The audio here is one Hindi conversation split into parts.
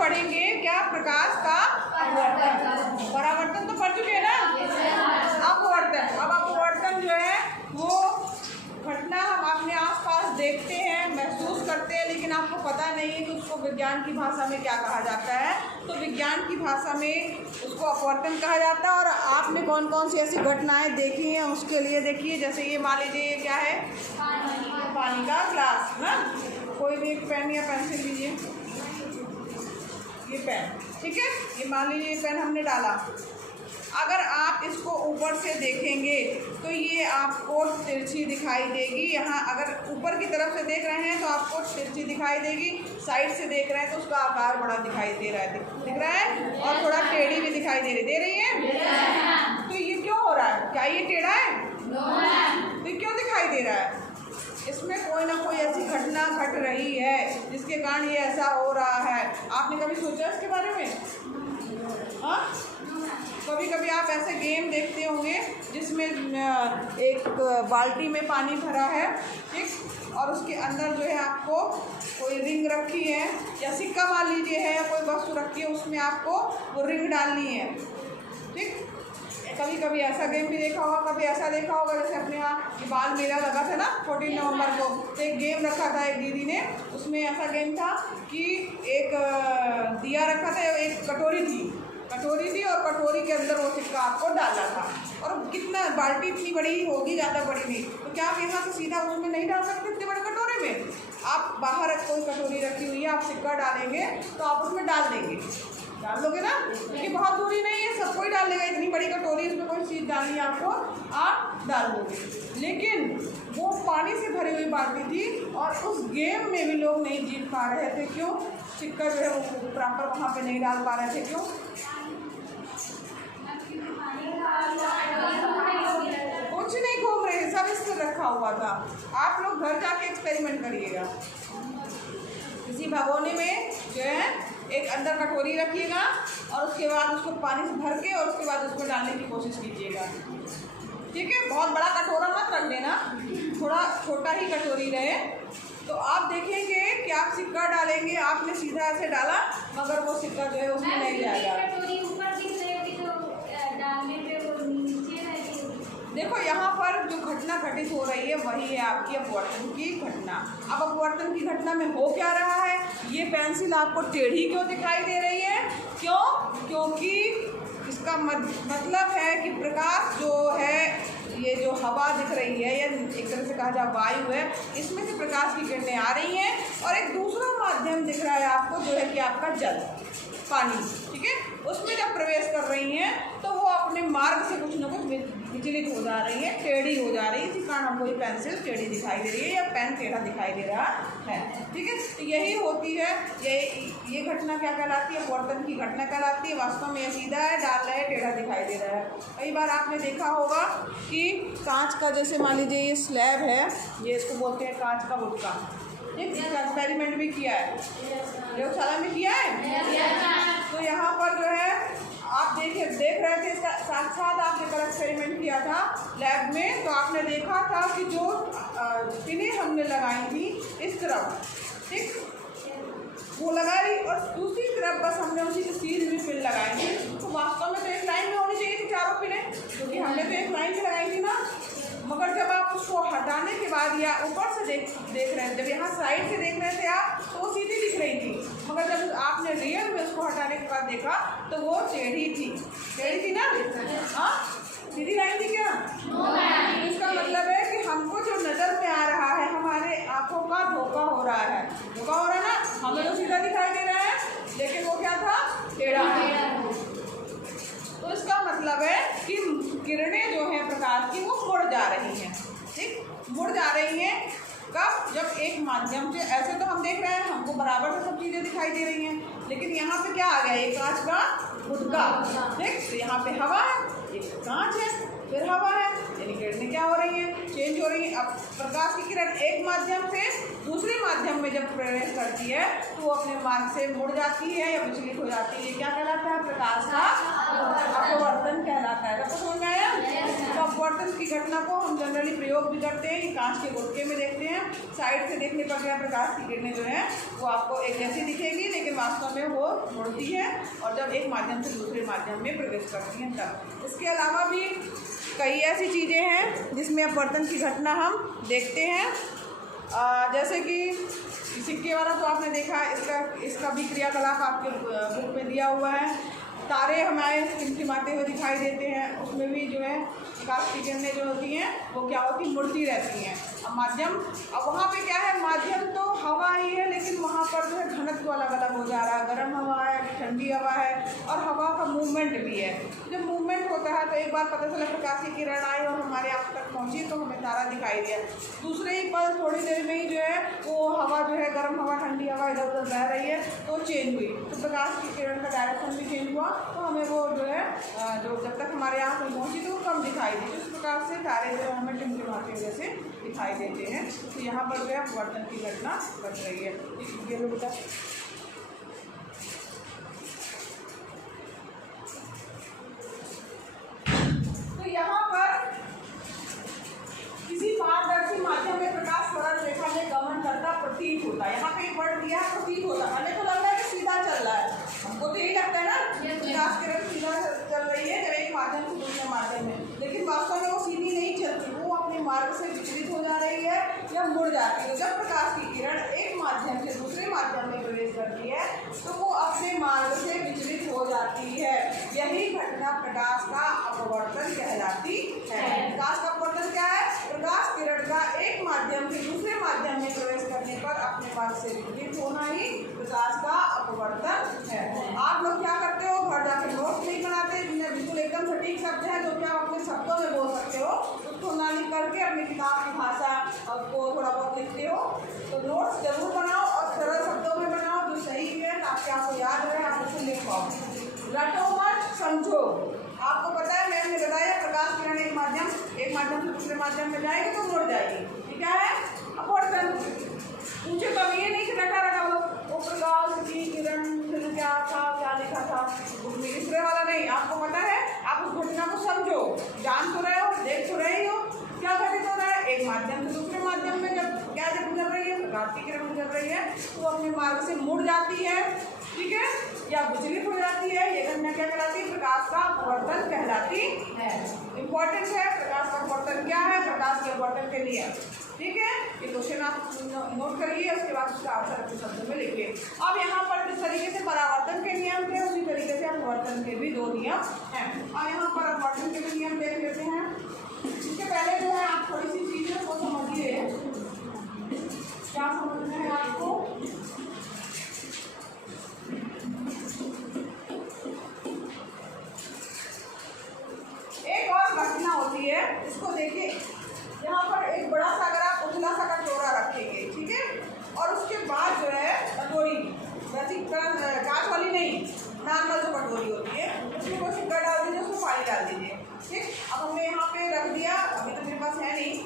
पढ़ेंगे क्या? प्रकाश का परावर्तन तो पढ़ चुके हैं ना। अपवर्तन, अब अपवर्तन जो है वो घटना हम अपने आसपास देखते हैं, महसूस करते हैं, लेकिन आपको पता नहीं है कि उसको विज्ञान की भाषा में क्या कहा जाता है। तो विज्ञान की भाषा में उसको अपवर्तन कहा जाता है। और आपने कौन कौन सी ऐसी घटनाएं देखी हैं उसके लिए देखिए, जैसे ये मान लीजिए ये क्या है? पानी का ग्लास ना। कोई भी एक पेन या पेंसिल लीजिए, ये पेन, ठीक है, ये मान लीजिए ये पेन हमने डाला। अगर आप इसको ऊपर से देखेंगे तो ये आपको तिरछी दिखाई देगी। यहाँ अगर ऊपर की तरफ से देख रहे हैं तो आपको तिरछी दिखाई देगी, साइड से देख रहे हैं तो उसका आकार बड़ा दिखाई दे रहा है, दिख रहा है, और थोड़ा टेढ़ी भी दिखाई दे रही है। तो ये क्यों हो रहा है? क्या ये टेढ़ा है? तो ये क्यों दिखाई दे रहा है? इसमें कोई ना कोई ऐसी घटना घट रही है जिसके कारण ये ऐसा हो रहा है। आपने कभी सोचा इसके बारे में? हाँ, कभी कभी आप ऐसे गेम देखते होंगे जिसमें एक बाल्टी में पानी भरा है, ठीक, और उसके अंदर जो है आपको कोई रिंग रखी है या सिक्का मान लीजिए है या कोई वस्तु रखी है, उसमें आपको वो रिंग डालनी है, ठीक। कभी कभी ऐसा गेम भी देखा होगा, कभी ऐसा देखा होगा जैसे अपने यहाँ ये बाल मेला लगा था ना 14 नवंबर को, तो एक गेम रखा था एक दीदी ने, उसमें ऐसा गेम था कि एक दिया रखा था, एक कटोरी थी और कटोरी के अंदर वो सिक्का आपको डालना था। और कितना, बाल्टी इतनी बड़ी होगी, ज़्यादा बड़ी नहीं, तो क्या आप यहाँ से सीधा उसमें नहीं डाल सकते इतने बड़े कटोरे में? आप बाहर कोई कटोरी रखी हुई है, आप सिक्का डालेंगे तो आप उसमें डाल देंगे, डाल दोगे ना, क्योंकि बहुत दूरी नहीं है, सब कोई डाल देगा। इतनी बड़ी कटोरी, इसमें कोई चीज़ डालनी है आपको, आप डाल दोगे। लेकिन वो पानी से भरी हुई बाल्टी थी और उस गेम में भी लोग नहीं जीत पा रहे थे। क्यों? सिक्का जो है वो प्रॉपर वहाँ पे नहीं डाल पा रहे थे। क्यों? कुछ नहीं घूम रहे, सब स्थिर रखा हुआ था। आप लोग घर जाके एक्सपेरिमेंट करिएगा। किसी भगोने में जो है एक अंदर कटोरी रखिएगा और उसके बाद उसको पानी से भर के और उसके बाद उसको डालने की कोशिश कीजिएगा, ठीक है। बहुत बड़ा कटोरा मत रख देना, थोड़ा छोटा ही कटोरी रहे, तो आप देखेंगे कि आप सिक्का डालेंगे, आपने सीधा ऐसे डाला मगर वो सिक्का जो है उसमें नहीं जाएगा। देखो यहाँ पर जो घटना घटित हो रही है वही है आपकी अपवर्तन की घटना। अब अपवर्तन की घटना में हो क्या रहा है? ये पेंसिल आपको टेढ़ी क्यों दिखाई दे रही है? क्यों? क्योंकि इसका मतलब है कि प्रकाश जो है, ये जो हवा दिख रही है या एक तरह से कहा जाए वायु है, इसमें से प्रकाश की किरणें आ रही हैं और एक दूसरा माध्यम दिख रहा है आपको जो है कि आपका जल, पानी, ठीक है, उसमें जब प्रवेश कर रही हैं तो वो अपने मार्ग से कुछ न कुछ विचलित हो जा रही है, टेढ़ी हो जा रही है, इसी कारण हमको ये पेंसिल टेढ़ी दिखाई दे रही है या पेन टेढ़ा दिखाई दे रहा है, ठीक है। तो यही होती है, ये घटना क्या कहलाती है? अपवर्तन की घटना कहलाती है। वास्तव में ये सीधा है, डाल रहे टेढ़ा दिखाई दे रहा है। कई बार आपने देखा होगा कि कांच का, जैसे मान लीजिए ये स्लैब है, ये इसको बोलते हैं कांच का गुटका, ठीक, इसका एक्सपेरिमेंट भी किया है, प्रयोगशाला में किया है। तो यहाँ पर जो है आप देख रहे थे, इसका साक्षात आपने कल एक्सपेरिमेंट किया था लैब में, तो आपने देखा था कि जो पिनें हमने लगाई थी इस तरफ, ठीक, वो लगाई और दूसरी तरफ बस हमने उसी की सीध में पिन लगाई थी। तो वास्तव में तो एक लाइन में होनी चाहिए थी चारों पिनें, क्योंकि हमने तो एक लाइन में लगाई थी ना। मगर जब आप उसको हटाने के बाद या ऊपर से देख रहे हैं, जब यहाँ साइड से देख रहे थे आप तो वो सीधी दिख रही थी, मगर जब आपने रियल में उसको हटाने के बाद देखा तो वो टेढ़ी थी ना। हाँ, सीधी लाइन थी क्या? इसका मतलब है कि हमको जो नज़र में आ रहा है, हमारे आँखों का धोखा हो रहा है, ना, हमें तो सीधा दिखाई दे रहा है लेकिन वो क्या था? टेढ़ा। तो इसका मतलब है कि किरणें जो हैं प्रकाश की वो मुड़ जा रही हैं, ठीक, मुड़ जा रही हैं। कब? जब एक माध्यम से, ऐसे तो हम देख रहे हैं हमको बराबर से सब चीज़ें दिखाई दे रही हैं, लेकिन यहाँ पे क्या आ गया? ये कांच का गुटका, ठीक, तो यहाँ पे हवा है, एक कांच है, फिर हवा है, यानी किरणें क्या हो रही हैं, चेंज हो रही हैं। अब प्रकाश की किरण एक माध्यम से दूसरे माध्यम में जब प्रवेश करती है तो वो अपने मार्ग से मुड़ जाती है या विचलित हो जाती है। ये क्या कहलाता है, प्रकाश का अपवर्तन कहलाता है। तो समझ में आया। तो अपवर्तन की घटना को हम जनरली प्रयोग भी करते हैं। ये कांच के गुटके में देखते हैं, साइड से देखने पर क्या प्रकाश की किरणें जो है वो आपको एक जैसी दिखेगी, लेकिन वास्तव में वो मुड़ती है और जब एक माध्यम से दूसरे माध्यम में प्रवेश करती हैं तब। इसके अलावा भी कई ऐसी चीज़ें हैं जिसमें अपवर्तन की घटना हम देखते हैं। जैसे कि सिक्के वाला तो आपने देखा, इसका भी क्रियाकलाप आपके बुक में दिया हुआ है। तारे हमारे टिमटिमाते हुए दिखाई देते हैं, उसमें भी जो है प्रकाश की किरणें जो होती हैं वो क्या होती, मुड़ती रहती हैं। अब माध्यम, अब वहाँ पे क्या है, माध्यम तो हवा ही है, लेकिन वहाँ पर जो है घनत्व अलग अलग हो जा रहा है। गर्म हवा है, ठंडी हवा है और हवा का मूवमेंट भी है। जब मूवमेंट होता है तो एक बार पता चला प्रकाश की किरण आई और हमारे आप तक पहुँची तो हमें तारा दिखाई दिया। दूसरे ही पल थोड़ी देर में ही जो है वो हवा जो है, गर्म हवा ठंडी हवा इधर उधर बह रही है तो चेंज हुई, तो प्रकाश की किरण का डायरेक्शन भी चेंज हुआ, तो हमें वो जो है जो जब तक हमारे यहाँ पर पहुँची तो वो कम दिखाई दी। इस प्रकार से तारे जो हमें टिमटिमाते जैसे दिखाई देते हैं। तो यहाँ पर जो है अपवर्तन की घटना घट रही है। ये लो बेटा, तो यहाँ पर किसी पारदर्शी माध्यम में प्रकाश सरल रेखा में गमन करता प्रतीत होता है। यहाँ पे एक वर्ड दिया है प्रतीत होता, हमें तो लग रहा है कि सीधा चल रहा है, हमको तो यही लगता है ना प्रकाश किरण सीधा चल रही है जब एक माध्यम से दूसरे माध्यम में, लेकिन वास्तव में वो सीधी नहीं चलती, वो अपने मार्ग से विचलित हो जा रही है या मुड़ जाती है। जब प्रकाश की किरण एक माध्यम से दूसरे माध्यम में प्रवेश करती है तो वो अपने मार्ग से विचलित हो जाती है। यही घटना प्रकाश का अपवर्तन कहलाती है। प्रकाश का अपवर्तन क्या है, प्रकाश किरण का एक माध्यम से दूसरे माध्यम में प्रवेश करने पर अपने मार्ग से विचलित होना ही प्रकाश का अपवर्तन है। आप लोग क्या करते हो, घर जाके नोट्स नहीं बनाते, जिन्हें बिल्कुल एकदम सटीक शब्द है जो कि आप अपने शब्दों में बोल सकते हो, उसको ना लिख करके अपनी किताब की भाषा को थोड़ा बहुत लिखते हो। तो नोट्स जरूर बनाओ और सरल शब्दों में बनाओ जो सही है, ताकि आपको याद रहे, आप उसे लिख पाओ। रटो मत, समझो। आपको पता है, मैंने बताया प्रकाश किरण एक माध्यम से दूसरे माध्यम में जाएगी तो मुड़ जाएगी। ठीक है, अपवर्तन पूछे तो ये नहीं कि रटा रटा वो प्रकाश की किरण क्या था, क्या लिखा था उसमें, इसरे वाला नहीं। आपको पता है, आप उस घटना को समझो, जान तो रहे हो, देख तो रहे हो क्या घटित हो रहा है। एक माध्यम से दूसरे माध्यम में जब गुजर रही है, प्रकाश की किरण गुजर रही है तो अपने मार्ग से मुड़ जाती है, ठीक है, या विचलित हो जाती है। ये घटना क्या कहलाती है, प्रकाश का अपवर्तन कहलाती है। इंपॉर्टेंट है, प्रकाश का अपवर्तन क्या है, प्रकाश के अपवर्तन के लिए। ठीक है, ये क्वेश्चन आप नोट करिए, उसके बाद उसका आंसर अपने शब्दों में लिखिए। अब यहाँ पर जिस तरीके से परावर्तन के नियम थे, उसी तरीके से अपवर्तन के भी 2 नियम हैं। और यहाँ पर अपवर्तन के भी नियम देख लेते हैं। इसके पहले जो है आप थोड़ी सी चीज़ें को समझिए। क्या समझना है आपको, एक और घटना होती है, इसको देखिए। यहाँ पर एक बड़ा सा अगर आप उजला सा कटोरा रखेंगे, ठीक है, और उसके बाद जो है कटोरी वैसी कांच वाली नहीं, नॉर्मल जो कटोरी होती है, उसमें वो सिक्का डाल दीजिए, उसमें पानी डाल दीजिए। ठीक, अब हमने यहाँ पे रख दिया, अभी तो मेरे पास है नहीं,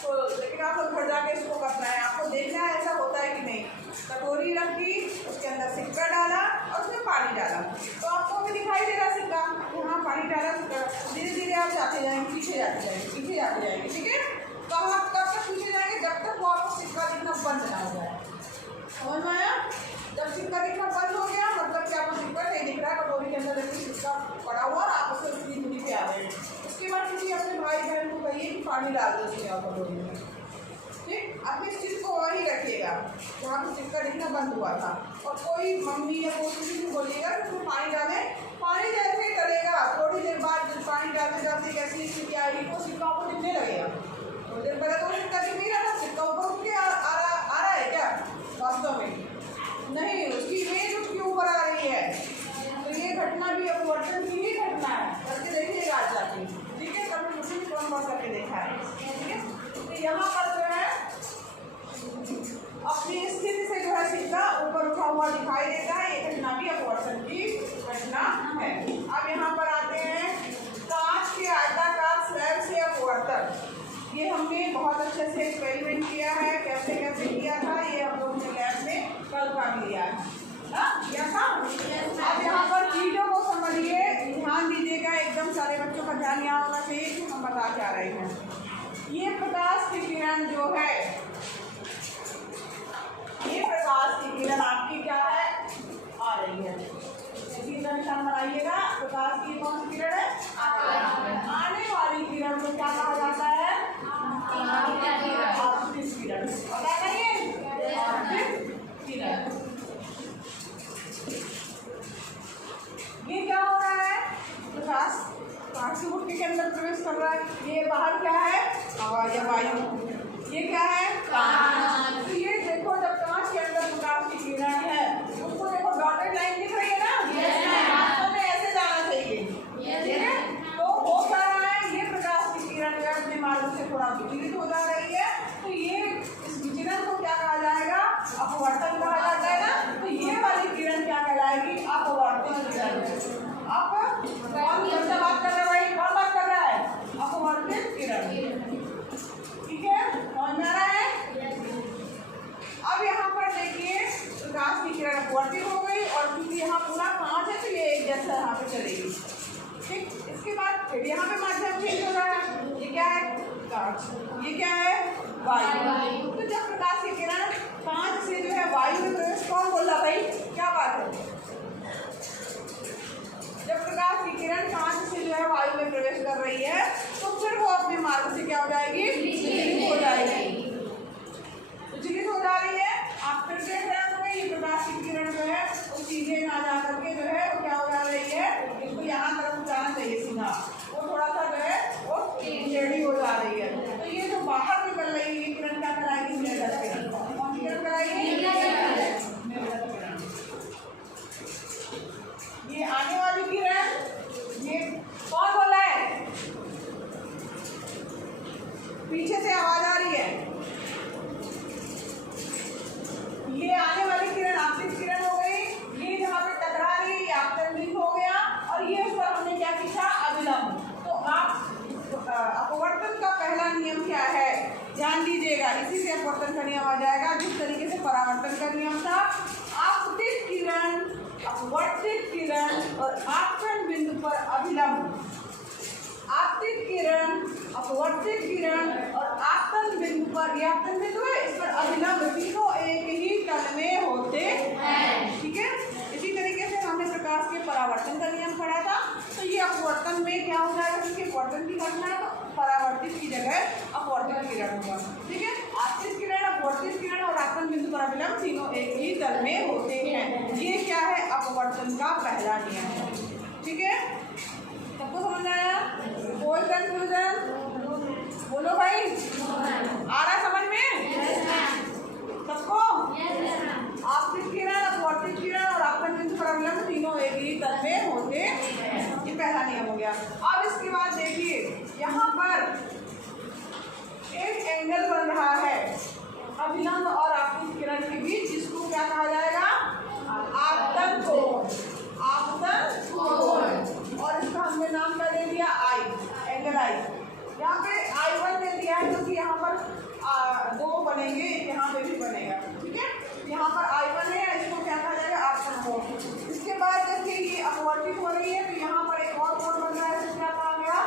तो लेकिन आप लोग घर जाके इसको करना है, आपको देखना है ऐसा होता है कि नहीं। कटोरी रखी, उसके अंदर सिक्का डाला और उसमें पानी डाला, तो आपको भी दिखाई दे रहा सिक्का, यहाँ पानी डाला, धीरे धीरे आप जाते जाएंगे, पीछे जाते जाएंगे। ठीक है, तो आप कब तक पीछे जाएंगे, जब तक वो आपको सिक्का दिखना बंद ना हो जाए। समझ में आया? जब सिक्का दिखना बंद हो गया मतलब कि आपको सिक्का नहीं दिख रहा, कटोरी के अंदर सिक्का पड़ा हुआ और आप उससे उतनी दूरी पे आ गए। उसके बाद किसी अपने भाई बहन को कहिए कि पानी डाल दो उसमें और कटोरी में। ठीक, आप इस चीज़ को वहीं रखिएगा जहाँ पर सिक्का दिखना बंद हुआ था, और कोई मम्मी या कोई किसी को बोलिएगा कि उसमें पानी डालें। पानी जैसे ही डलेगा, थोड़ी देर बाद जब पानी डालते डालते कैसी स्थिति आएगी, वो सिक्का आपको दिखने लगेगा। थोड़ी देर पहले तो सिक्का दिख नहीं रहा था, सिक्का ऊपर उठ के आ रहा है क्या, वास्तव में नहीं, उसकी इमेज उसके ऊपर आ रही है। तो ये घटना भी अपवर्तन की ही घटना है, करके देखिएगा आज जाके। ठीक है, कभी मुझे भी कौन बात करके देखा है। ठीक है, तो यहाँ पर जो है अपनी स्थिति से जो है सिक्का ऊपर उठा हुआ दिखाई देता है, ये घटना भी अपवर्तन की घटना है। अब यहाँ पर आते हैं कांच के आयताकार स्लैब से अपवर्तन। हमने बहुत अच्छे से एक्सपेरिमेंट किया है, कैसे कैसे किया था ये हम लोग ने लैब में कल कर लिया है ना, किया था। अब यहाँ पर चीज़ों को समझिए, ध्यान दीजिएगा, एकदम सारे बच्चों का ध्यान यहाँ होना चाहिए कि हम बता क्या रहे हैं। ये प्रकाश की किरण जो है, ये प्रकाश की किरण आपकी क्या है, आ रही है। सीधा निशान बनाइएगा। प्रकाश की कौन सी किरण है, आने वाली किरण को क्या कहा जाता है, आपतित किरण। पता नहीं है, आपतित किरण। ये क्या हो रहा है, प्रकाश कांच के अंदर प्रवेश कर रहा है। ये बाहर क्या है, हवा या वायु। ये क्या है, कांच। तो ये देखो, जब कांच के अंदर प्रकाश की किरण है, उसको देखो डॉटेड लाइन दिख रही है ना, वास्तव में ऐसे जाना चाहिए, ठीक है। तो हो क्या रहा है, ये प्रकाश की किरण जो अपने मार्ग से थोड़ा विचलित हो जा रही है। तो ये इस विचलन को क्या कहा जाएगा, अपवर्तन कहा जाता है ना। तो ये वाली किरण क्या कहलाएगी, अपवर्तित किरण। अब कौन किससे बात कर रहा है भाई, कौन बात कर रहा है, अपवर्तित किरण, ठीक है, समझ में आ रहा है। अब यहाँ पर देखिए, प्रकाश की किरण अपवर्तित हो गई और क्योंकि यहाँ पूरा कांच है तो ये एक जैसा यहाँ पे चलेगी, ठीक। इसके बाद फिर यहाँ पे माध्यम चेंज हो रहा है। ये क्या है, कांच। ये क्या है, वायु। तो जब प्रकाश की किरण कांच से जो है वायु में प्रवेश, कौन बोल रहा भाई, क्या बात है, जब प्रकाश की किरण कांच से जो है वायु में प्रवेश कर रही है तो फिर वो अपने मार्ग से क्या हो जाएगी, विचलित हो जाएगी, विचलित हो जा रही है। आप फिर देख रहे होंगे ये प्रकाश की किरण जो है वो सीधे ना जा करके जो है वो क्या हो जा रही है, इसको यहाँ तरफ जाना चाहिए सीधा, वो थोड़ा सा जो है वो टेढ़ी हो जा रही है। तो ये जो बाहर निकल रही है ये किरण क्या कराएगी, निर्गत किरण। कौन सी किरण कराएगी, निर्गत किरण। ये आने वाली किरण, ये कौन बोला है, पीछे से आवाज आ रही है। ये आने वाली किरण आपतित किरण हो गई। ये जहाँ पे टकरा रही है ये आपतन हो गया और ये उस पर हमने क्या किया, अभिलंब। तो आप अपवर्तन का पहला नियम क्या है, ध्यान दीजिएगा, इसी से अपवर्तन का नियम आ जाएगा जिस तरीके से परावर्तन का नियम था। आपतित किरण, अपवर्तित किरण और आपतन बिंदु पर अभिलंब। आपतित किरण, अपवर्तित किरण और आपतन बिंदु पर, ये आपतन बिंदु है, इस पर अभिलंब, तीनों एक ही तल में होते हैं, ठीक है। इसी तरीके से हमने प्रकाश के परावर्तन का नियम पढ़ा था। तो ये अपवर्तन में क्या हो जाएगा, क्योंकि अपवर्तन की घटना है तो परावर्तित की जगह अपवर्तित किरण होगा, ठीक है। आपतित किरण, अपवर्तित किरण और आपतन बिंदु पर अभिलंब तीनों एक ही तल में होते हैं। ये क्या है, अपवर्तन का पहला नियम है, ठीक है। सबको समझ आया, कोई कंफ्यूजन, बोलो भाई, आ रहा समझ में सबको। आपतित किरण, अपवर्तित किरण और आपतन बिंदु पर अभिलंब तीनों एक ही तल में होते हैं, ये पहला नियम हो गया। अब इसके बाद देखिए यहाँ पर एक एंगल बन रहा है अभिलंब और आपतित किरण के बीच, जिसको क्या कहा जाएगा, आपतन कोण, आपतन कोण। और इसका हमने नाम क्या दे दिया, आई, एंगल आई। यहाँ पे I1 दे दिया है क्योंकि यहाँ पर दो बनेंगे, यहाँ पे भी बनेगा, ठीक है। यहाँ पर I1 है, इसको क्या कहा जाएगा, आपतन कोण। इसके बाद देखिए ये अपवर्तित हो रही है तो यहाँ पर एक और कोण बन रहा है, इसको क्या कहा गया,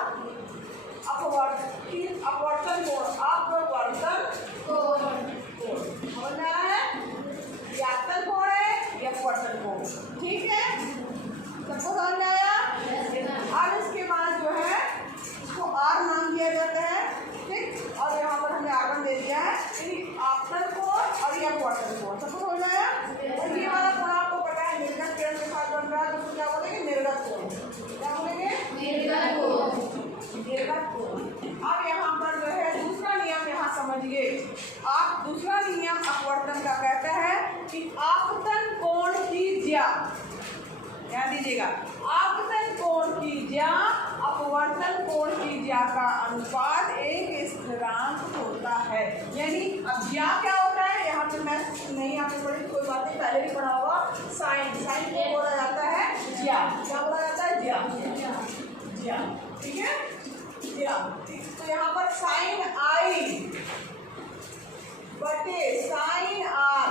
अपवर्तन कोण, अपवर्तन कोण। समझ में आ रहा है, ये आपतन कोण है, ये अपवर्तन कोण, ठीक है, सबको समझ में आया। अब इसके बाद जो है इसको R नाम दिया जाता है, ठीक, और यहाँ पर हमने R1 दे दिया है, यानी आपतन कोण और ये अपवर्तन कोण, सबको समझ में आया। और ये वाला कोण आपको पता है निर्गत किरण के साथ बन रहा है, तो उसको क्या बोलेंगे, निर्गत कोण। क्या बोलेंगे, निर्गत कोण, निर्गत कोण। अब यहाँ पर जो है दूसरा नियम यहाँ समझिए आप, दूसरा नियम अपवर्तन का कहता है कि आपतन कोण की ज्या, ध्यान दीजिएगा, आपतन कोण की ज्या अपवर्तन कोण की ज्या का अनुपात एक स्थिरांक होता है। यानी अब ज्या क्या होता है, यहाँ पे मैं नहीं यहाँ पे पढ़ी, कोई बात नहीं, पहले भी पढ़ा होगा, साइन, साइन को बोला जाता है ज्या, क्या बोला जाता है, ज्या, ज्या, ठीक है, ज्या। तो यहाँ पर साइन आई बटे साइन आर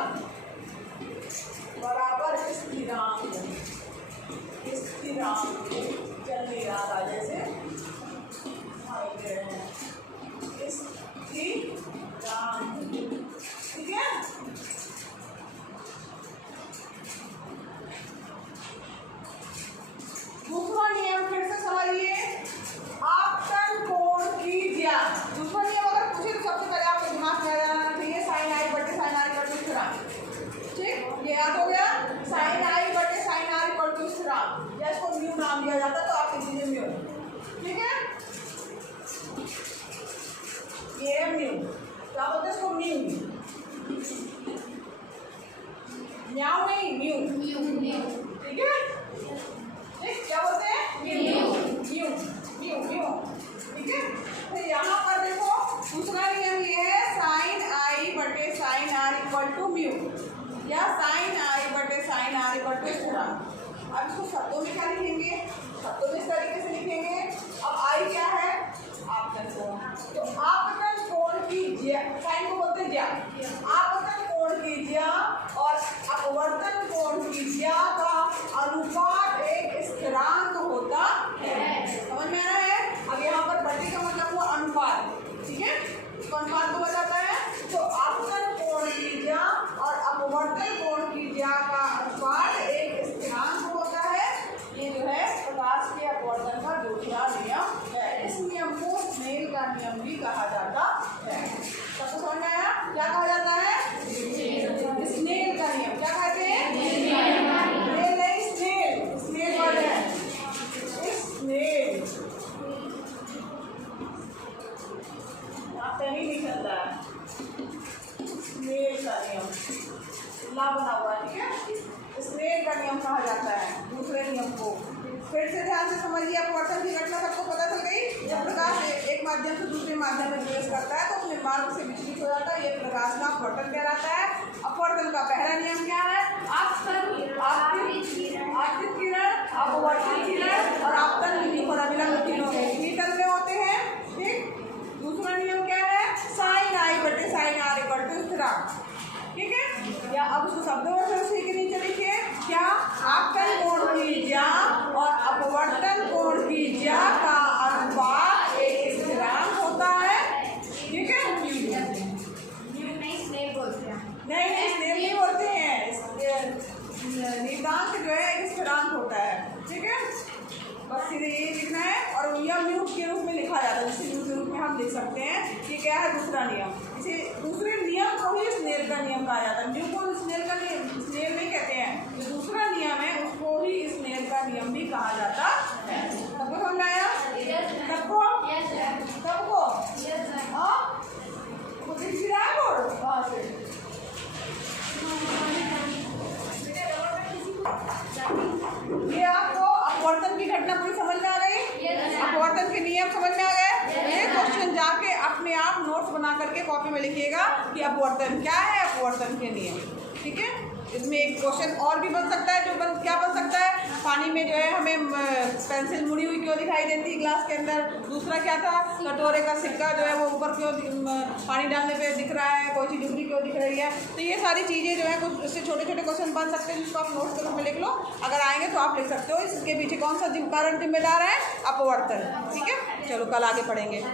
बराबर स्थिरांक चल नहीं रहा था जैसे स्थिरांक, ठीक है। दूसरा नियम फिर से समझिए, आपतन कोण की ज्या। दूसरा नियम अगर पूछे तो सबसे पहले आपको दिमाग में आ जाना चाहिए साइन आई बटे साइन आर इक्वल टू स्थिरांक। ठीक, ये याद हो गया, साइन आई बटे साइन आर इक्वल टू स्थिरांक, या इसको म्यू नाम दिया जाता तो आप लिख दीजिए म्यू, ठीक है। ये है म्यू, क्या बोलते हैं इसको, म्यू, म्याऊ नहीं म्यू, ठीक है। ठीक, क्या बोलते हैं म्यू, ठीक है। तो यहाँ पर देखो दूसरा नियम ये है साइन आई बटे sine r equal to mu, या साइन आई बटे साइन आर इक्वल टू स्थिरांक। अब इसको शब्दों में क्या लिखेंगे, शब्दों में इस तरीके से लिखेंगे। अब आई क्या है, आपतन कोण, तो आपतन कोण की ज्या, साइन को बोलते हैं ज्या, आपतन कोण की ज्या और अपवर्तन कोण की ज्या का अनुपात एक स्थिरांक होता है। समझ में आ रहा है। अब यहाँ पर बटे का मतलब हुआ अनुपात, ठीक है, तो अनुपात को बताता है। तो आपतन कोण की ज्या और अपवर्तन कोण की ज्या का अनुपात एक स्थिरांक होता है। ये जो है प्रकाश के अपवर्तन का दूसरा नियम है। इस नियम को स्नेल का नियम भी कहा जाता है। सबको समझ में आया, क्या कहा जाता है, स्नेल का नियम। क्या कहते हैं, स्नेल वर्ड है, स्नेल, नहीं निकल रहा है, स्नेल का नियम ला बना हुआ, ठीक है। स्नेल का नियम कहा जाता है दूसरे नियम को। फिर से ध्यान से समझिए, अपवर्तन की घटना सबको पता चल गई। जब प्रकाश एक माध्यम से दूसरे माध्यम में प्रवेश करता है तो अपने मार्ग से विचलित हो जाता है, ये प्रकाश का अपवर्तन कहलाता है। अपवर्तन का पहला नियम क्या है, आपतित किरण, अपवर्तित किरण और आपतन तीनों डिजिटल में होते हैं, ठीक। दूसरा नियम क्या है, साइन आई बटे साइन आर इक्वल टू स्थिरांक, ठीक है। या अब उसको शब्दों में उसी के नीचे लिखिए, क्या, आपतन कोण की ज्या और अपवर्तन कोण की ज्या का अनुपात एक स्थिरांक होता है, ठीक है। नहीं, स्नेल नहीं बोलते हैं, नियतांक जो है एक स्थिरांक होता है, ठीक है। बस सीधे ये लिखना है और यह म्यू के रूप में लिखा जाता है, जैसे म्यू के रूप में हम लिख सकते हैं। ये क्या है, दूसरा नियम। इसे दूसरे नियम को ही स्नेल का नियम कहा जाता है। म्यू को स्नेल का नियम, स्नेल नहीं कहते हैं, जो दूसरा नियम है उसको ही स्नेल का नियम भी कहा जाता है। सबको समझ आया, सबको ये आपको अपवर्तन की घटना पूरी समझ में आ गई, अपवर्तन के नियम समझ में आ गए। ये क्वेश्चन जाके अपने आप नोट्स बना करके कॉपी में लिखिएगा कि अपवर्तन क्या है, अपवर्तन के नियम, ठीक है। इसमें एक क्वेश्चन और भी बन सकता है, क्या बन सकता है, पानी में जो है हमें पेंसिल मुड़ी हुई क्यों दिखाई देती है ग्लास के अंदर। दूसरा क्या था, कटोरे का सिक्का जो है वो ऊपर क्यों पानी डालने पे दिख रहा है, कोई चीज़ डूबी क्यों दिख रही है। तो ये सारी चीज़ें जो है कुछ इससे छोटे छोटे क्वेश्चन बन सकते हैं, जिसको आप नोट्स के रूप में लिख लो। अगर आएंगे तो आप लिख सकते हो। इसके पीछे कौन सा कारण जिम्मेदार है, अपवर्तन, ठीक है। चलो कल आगे पढ़ेंगे।